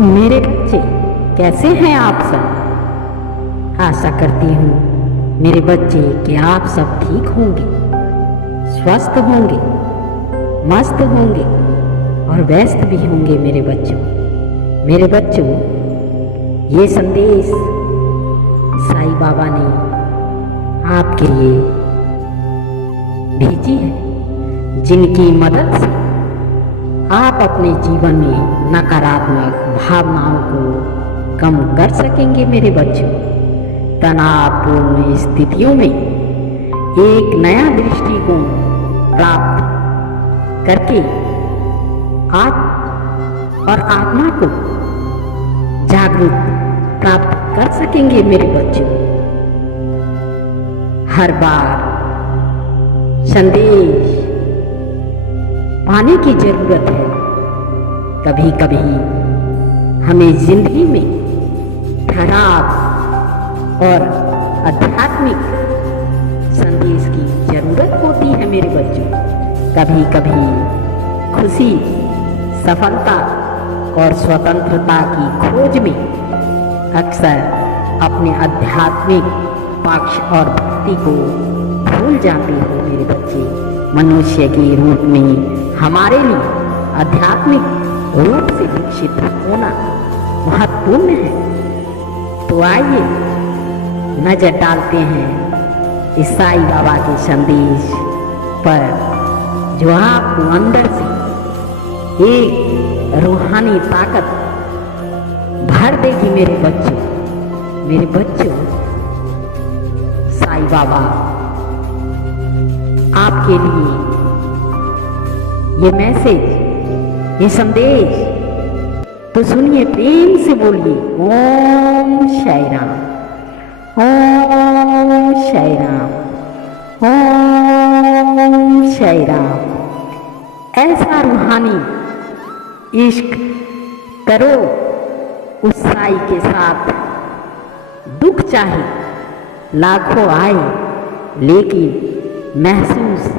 मेरे बच्चे कैसे हैं आप सब। आशा करती हूँ मेरे बच्चे कि आप सब ठीक होंगे, स्वस्थ होंगे, मस्त होंगे और व्यस्त भी होंगे। मेरे बच्चों ये संदेश साईं बाबा ने आपके लिए भेजी है, जिनकी मदद से आप अपने जीवन में नकारात्मक भावनाओं को कम कर सकेंगे। मेरे बच्चों, तनावपूर्ण स्थितियों में एक नया दृष्टिकोण प्राप्त करके आप और आत्मा को जागरूक प्राप्त कर सकेंगे। मेरे बच्चों, हर बार संदेश पाने की जरूरत है। कभी कभी हमें जिंदगी में ठहराव और आध्यात्मिक संदेश की जरूरत होती है। मेरे बच्चों, कभी कभी खुशी, सफलता और स्वतंत्रता की खोज में अक्सर अपने आध्यात्मिक पक्ष और भक्ति को भूल जाते हो। मेरे बच्चे, मनुष्य के रूप में हमारे लिए आध्यात्मिक रूप से विकसित होना महत्वपूर्ण है। तो आइए नजर डालते हैं इस साईं बाबा के संदेश पर, जो आपको अंदर से एक रूहानी ताकत भर देगी। मेरे बच्चों, साईं बाबा आपके लिए ये मैसेज, ये संदेश तो सुनिए, प्रेम से बोलिए ओम साईं राम, ओम साईं राम, ओम साईं राम। ऐसा रूहानी इश्क करो उस साईं के साथ। दुख चाहे लाखों आए, लेकिन महसूस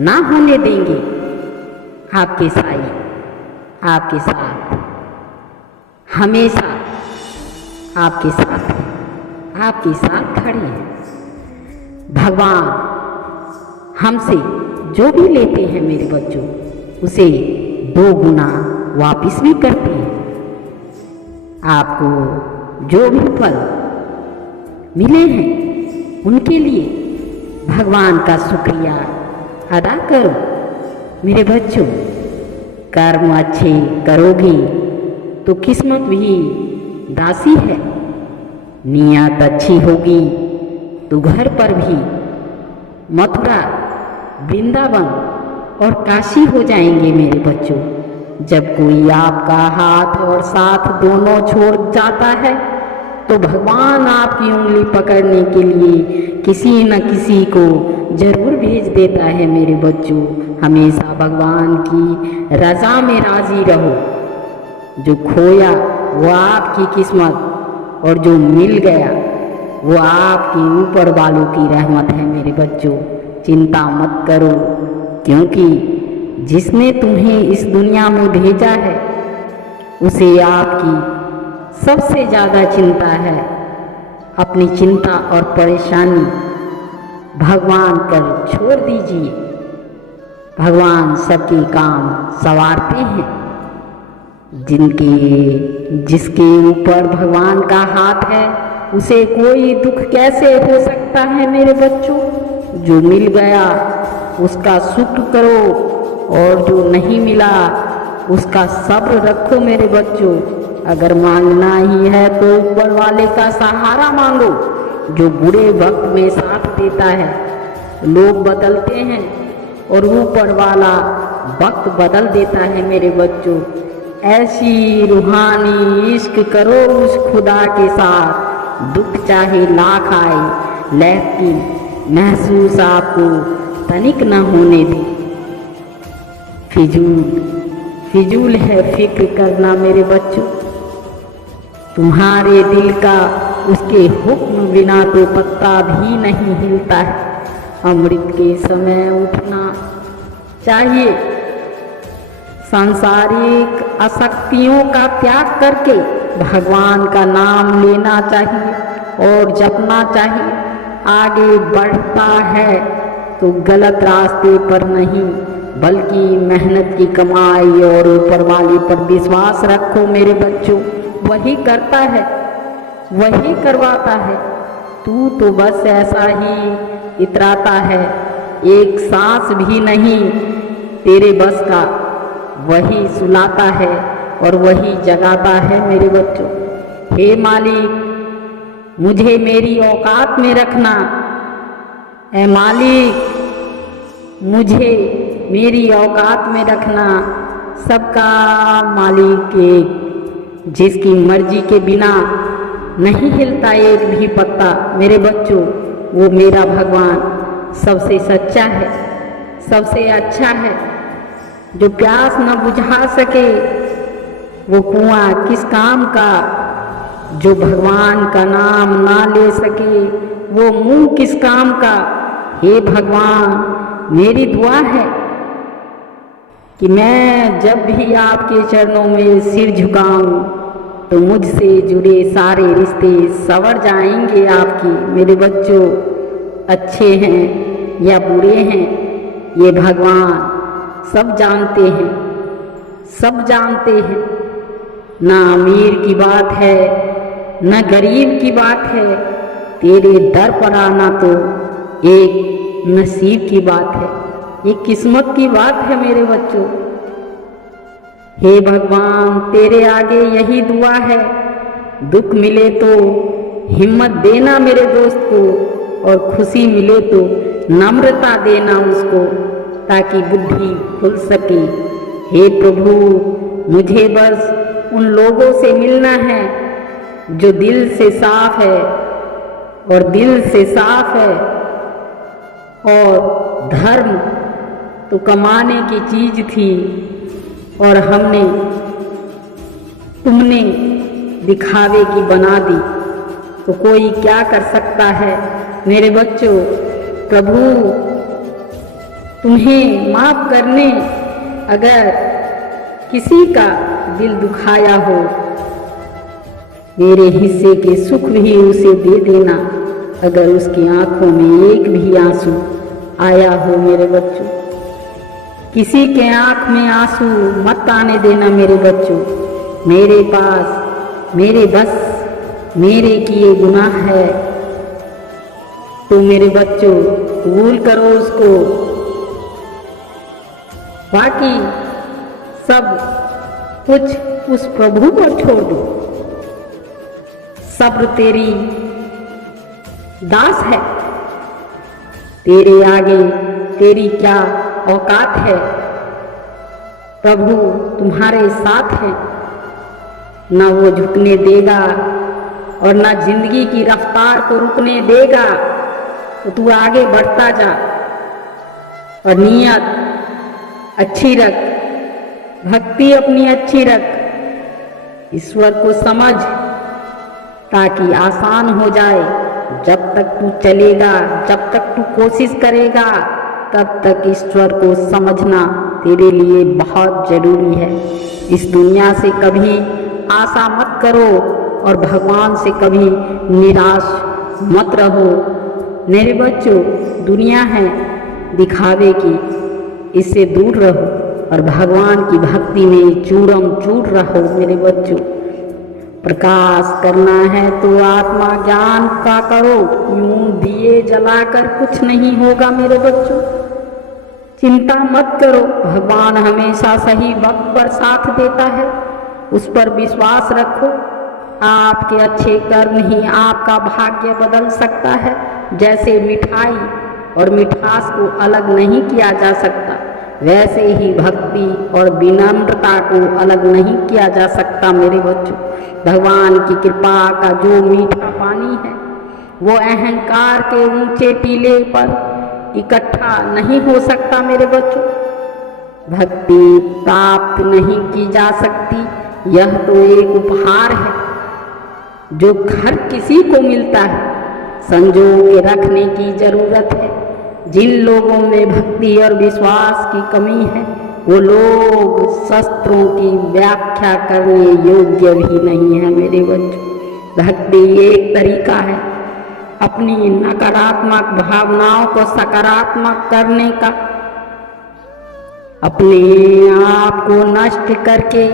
ना होने देंगे। आपके साईं आपके साथ हमेशा आपके साथ खड़े हैं। भगवान हमसे जो भी लेते हैं मेरे बच्चों, उसे 2 गुना वापिस भी करते हैं। आपको जो भी फल मिले हैं उनके लिए भगवान का शुक्रिया अदा करो। मेरे बच्चों, कर्म अच्छे करोगे तो किस्मत भी दासी है। नियत अच्छी होगी तो घर पर भी मथुरा, वृंदावन और काशी हो जाएंगे। मेरे बच्चों, जब कोई आपका हाथ और साथ दोनों छोड़ जाता है तो भगवान आपकी उंगली पकड़ने के लिए किसी न किसी को जरूर भेज देता है। मेरे बच्चों, हमेशा भगवान की रजा में राजी रहो। जो खोया वो आपकी किस्मत और जो मिल गया वो आपके ऊपर वालों की रहमत है। मेरे बच्चों, चिंता मत करो, क्योंकि जिसने तुम्हें इस दुनिया में भेजा है उसे आपकी सबसे ज़्यादा चिंता है। अपनी चिंता और परेशानी भगवान पर छोड़ दीजिए। भगवान सबके काम संवारते हैं। जिसके ऊपर भगवान का हाथ है उसे कोई दुख कैसे हो सकता है। मेरे बच्चों, जो मिल गया उसका शुक्र करो और जो नहीं मिला उसका सब्र रखो। मेरे बच्चों, अगर मांगना ही है तो ऊपर वाले का सहारा मांगो, जो बुरे वक्त में साथ देता है। लोग बदलते हैं और ऊपर वाला वक्त बदल देता है। मेरे बच्चों, ऐसी रूहानी इश्क करो उस खुदा के साथ। दुख चाहे लाख आए, लेकिन महसूस आपको तनिक न होने दे। फिजूल है फिक्र करना। मेरे बच्चों, तुम्हारे दिल का उसके हुक्म बिना तो पत्ता भी नहीं हिलता है। अमृत के समय उठना चाहिए। सांसारिक आसक्तियों का त्याग करके भगवान का नाम लेना चाहिए और जपना चाहिए। आगे बढ़ता है तो गलत रास्ते पर नहीं बल्कि मेहनत की कमाई और ऊपर वाले पर विश्वास रखो मेरे बच्चों। वही करता है, वही करवाता है। तू तो बस ऐसा ही इतराता है, एक सांस भी नहीं तेरे बस का। वही सुलाता है और वही जगाता है मेरे बच्चों। हे मालिक, मुझे मेरी औकात में रखना। ऐ मालिक, मुझे मेरी औकात में रखना। सबका मालिक एक, जिसकी मर्जी के बिना नहीं हिलता एक भी पत्ता मेरे बच्चों, वो मेरा भगवान सबसे सच्चा है, सबसे अच्छा है। जो प्यास न बुझा सके वो कुआं किस काम का, जो भगवान का नाम ना ले सके वो मुंह किस काम का। हे भगवान, मेरी दुआ है कि मैं जब भी आपके चरणों में सिर झुकाऊं तो मुझसे जुड़े सारे रिश्ते संवर जाएंगे आपकी। मेरे बच्चों, अच्छे हैं या बुरे हैं ये भगवान सब जानते हैं, सब जानते हैं। ना अमीर की बात है न गरीब की बात है, तेरे दर पर आना तो एक नसीब की बात है, ये किस्मत की बात है मेरे बच्चों। हे भगवान, तेरे आगे यही दुआ है, दुख मिले तो हिम्मत देना मेरे दोस्त को और खुशी मिले तो नम्रता देना उसको, ताकि बुद्धि खुल सके। हे प्रभु, मुझे बस उन लोगों से मिलना है जो दिल से साफ है, और दिल से साफ है। और धर्म तो कमाने की चीज थी और तुमने दिखावे की बना दी, तो कोई क्या कर सकता है मेरे बच्चों। प्रभु तुम्हें माफ करने अगर किसी का दिल दुखाया हो, मेरे हिस्से के सुख भी उसे दे देना अगर उसकी आंखों में एक भी आंसू आया हो मेरे बच्चों। किसी के आंख में आंसू मत आने देना मेरे बच्चों। मेरे पास मेरे बस मेरे किए गुनाह है, तो मेरे बच्चों कबूल करो उसको। बाकी सब कुछ उस प्रभु पर छोड़ दो। सब्र तेरी दास है, तेरे आगे तेरी क्या औकात है। प्रभु तुम्हारे साथ है, न वो झुकने देगा और न जिंदगी की रफ्तार को रुकने देगा। तो तू आगे बढ़ता जा और नियत अच्छी रख, भक्ति अपनी अच्छी रख, ईश्वर को समझ ताकि आसान हो जाए। जब तक तू चलेगा, जब तक तू कोशिश करेगा, तब तक ईश्वर को समझना तेरे लिए बहुत जरूरी है। इस दुनिया से कभी आशा मत करो और भगवान से कभी निराश मत रहो मेरे बच्चों। दुनिया है दिखावे की, इससे दूर रहो और भगवान की भक्ति में चूरम चूर रहो मेरे बच्चों। प्रकाश करना है तो आत्मा ज्ञान का करो, यूं दिए जलाकर कुछ नहीं होगा मेरे बच्चों। चिंता मत करो, भगवान हमेशा सही वक्त पर साथ देता है, उस पर विश्वास रखो। आपके अच्छे कर्म ही आपका भाग्य बदल सकता है। जैसे मिठाई और मिठास को अलग नहीं किया जा सकता, वैसे ही भक्ति और विनम्रता को अलग नहीं किया जा सकता मेरे बच्चों। भगवान की कृपा का जो मीठा पानी है वो अहंकार के ऊंचे टीले पर इकट्ठा नहीं हो सकता मेरे बच्चों। भक्ति प्राप्त नहीं की जा सकती, यह तो एक उपहार है जो हर किसी को मिलता है। संजो के रखने की जरूरत है। जिन लोगों में भक्ति और विश्वास की कमी है वो लोग शस्त्रों की व्याख्या करने योग्य भी नहीं है मेरे बच्चों। भक्ति एक तरीका है अपनी नकारात्मक भावनाओं को सकारात्मक करने का, अपने आप को नष्ट करके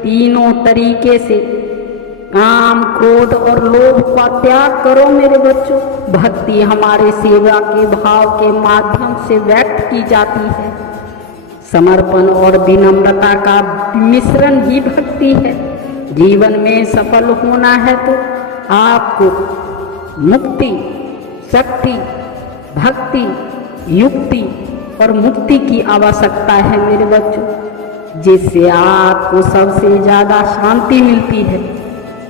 तीनों तरीके से काम, क्रोध और लोभ का त्याग करो मेरे बच्चों। भक्ति हमारे सेवा के भाव के माध्यम से व्यक्त की जाती है। समर्पण और विनम्रता का मिश्रण ही भक्ति है। जीवन में सफल होना है तो आपको मुक्ति, शक्ति, भक्ति, युक्ति और मुक्ति की आवश्यकता है मेरे बच्चों। जिससे आपको सबसे ज़्यादा शांति मिलती है,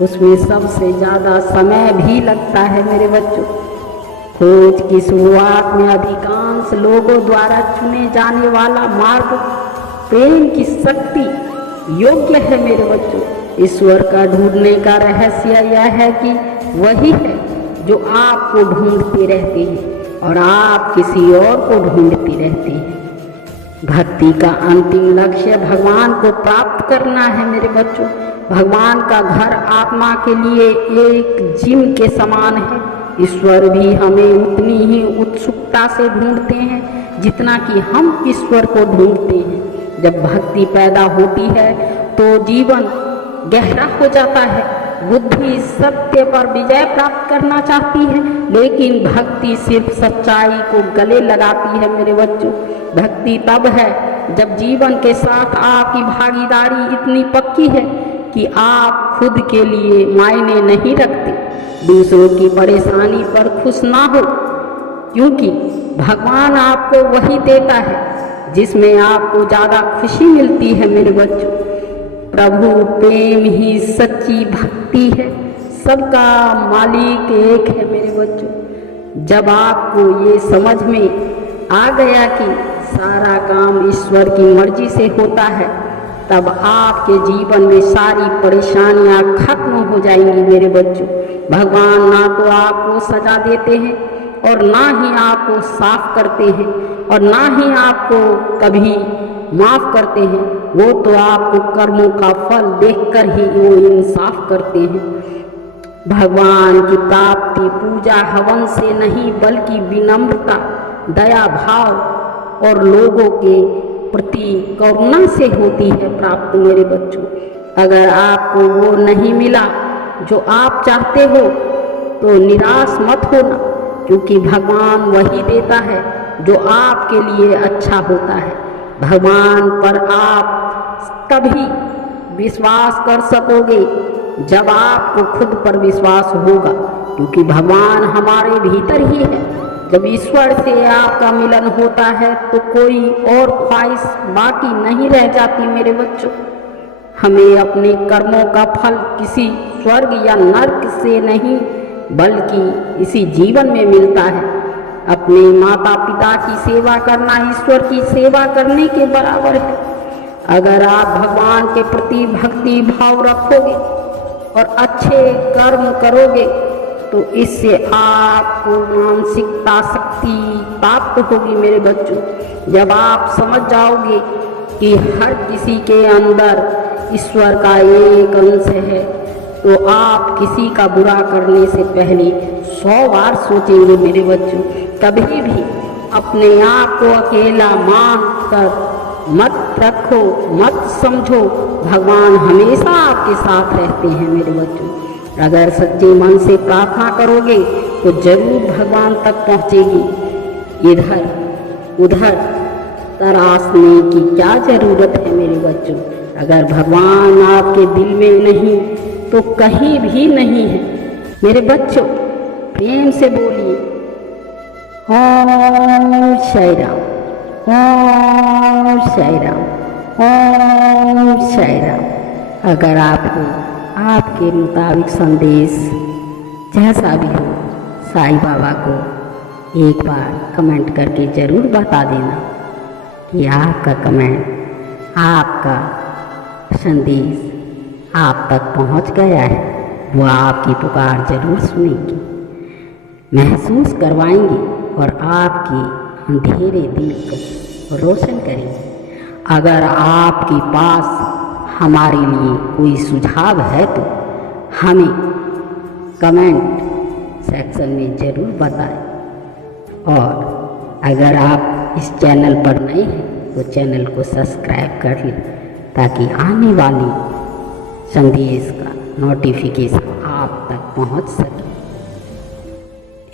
उसमें सबसे ज़्यादा समय भी लगता है मेरे बच्चों। खोज की शुरुआत में अधिकांश लोगों द्वारा चुने जाने वाला मार्ग प्रेम की शक्ति योग्य है मेरे बच्चों। ईश्वर का ढूंढने का रहस्य यह है कि वही है जो आपको ढूंढते रहते हैं और आप किसी और को ढूंढते रहते हैं। भक्ति का अंतिम लक्ष्य भगवान को प्राप्त करना है मेरे बच्चों। भगवान का घर आत्मा के लिए एक जिम के समान है। ईश्वर भी हमें उतनी ही उत्सुकता से ढूंढते हैं जितना कि हम ईश्वर को ढूंढते हैं। जब भक्ति पैदा होती है तो जीवन गहरा हो जाता है। बुद्धि सत्य पर विजय प्राप्त करना चाहती है, लेकिन भक्ति सिर्फ सच्चाई को गले लगाती है मेरे बच्चों। भक्ति तब है जब जीवन के साथ आपकी भागीदारी इतनी पक्की है कि आप खुद के लिए मायने नहीं रखते, दूसरों की परेशानी पर खुश ना हो, क्योंकि भगवान आपको वही देता है जिसमें आपको ज़्यादा खुशी मिलती है मेरे बच्चों। प्रभु प्रेम ही सच्ची भक्ति है। सबका मालिक एक है मेरे बच्चों। जब आपको ये समझ में आ गया कि सारा काम ईश्वर की मर्जी से होता है, तब आपके जीवन में सारी परेशानियां खत्म हो जाएंगी मेरे बच्चों। भगवान ना तो आपको सजा देते हैं और ना ही आपको साफ करते हैं और ना ही आपको कभी माफ करते हैं। वो तो आपको कर्मों का फल देखकर ही वो इंसाफ करते हैं। भगवान की प्राप्ति पूजा हवन से नहीं, बल्कि विनम्रता, दया भाव और लोगों के प्रति करुणा से होती है प्राप्त मेरे बच्चों। अगर आपको वो नहीं मिला जो आप चाहते हो तो निराश मत होना, क्योंकि भगवान वही देता है जो आपके लिए अच्छा होता है। भगवान पर आप तभी विश्वास कर सकोगे जब आपको खुद पर विश्वास होगा, क्योंकि भगवान हमारे भीतर ही है। जब ईश्वर से आपका मिलन होता है तो कोई और ख्वाहिश बाकी नहीं रह जाती मेरे बच्चों। हमें अपने कर्मों का फल किसी स्वर्ग या नर्क से नहीं, बल्कि इसी जीवन में मिलता है। अपने माता पिता की सेवा करना ईश्वर की सेवा करने के बराबर है। अगर आप भगवान के प्रति भक्ति भाव रखोगे और अच्छे कर्म करोगे तो इससे आपको मानसिकता शक्ति प्राप्त होगी मेरे बच्चों। जब आप समझ जाओगे कि हर किसी के अंदर ईश्वर का एक अंश है, तो आप किसी का बुरा करने से पहले 100 बार सोचेंगे मेरे बच्चों। कभी भी अपने आप को अकेला मान कर मत रखो, मत समझो। भगवान हमेशा आपके साथ रहते हैं मेरे बच्चों। अगर सच्चे मन से प्रार्थना करोगे तो जरूर भगवान तक पहुँचेगी। इधर उधर तराशने की क्या जरूरत है मेरे बच्चों। अगर भगवान आपके दिल में नहीं तो कहीं भी नहीं है मेरे बच्चों। प्रेम से बोलिए ओम साई राम, ओम साई राम, ओम साई राम। अगर आपको आपके मुताबिक संदेश जैसा भी हो, साईं बाबा को एक बार कमेंट करके ज़रूर बता देना कि आपका कमेंट, आपका संदेश आप तक पहुंच गया है। वो आपकी पुकार जरूर सुनेंगी, महसूस करवाएंगी और आपके अंधेरे दिल को रोशन करेंगी। अगर आपके पास हमारे लिए कोई सुझाव है तो हमें कमेंट सेक्शन में ज़रूर बताएं। और अगर आप इस चैनल पर नए हैं तो चैनल को सब्सक्राइब कर लें ताकि आने वाली संदेश का नोटिफिकेशन आप तक पहुंच सके।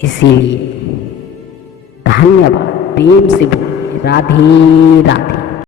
इसीलिए धन्यवाद, प्रेम से बोलिए राधे राधे।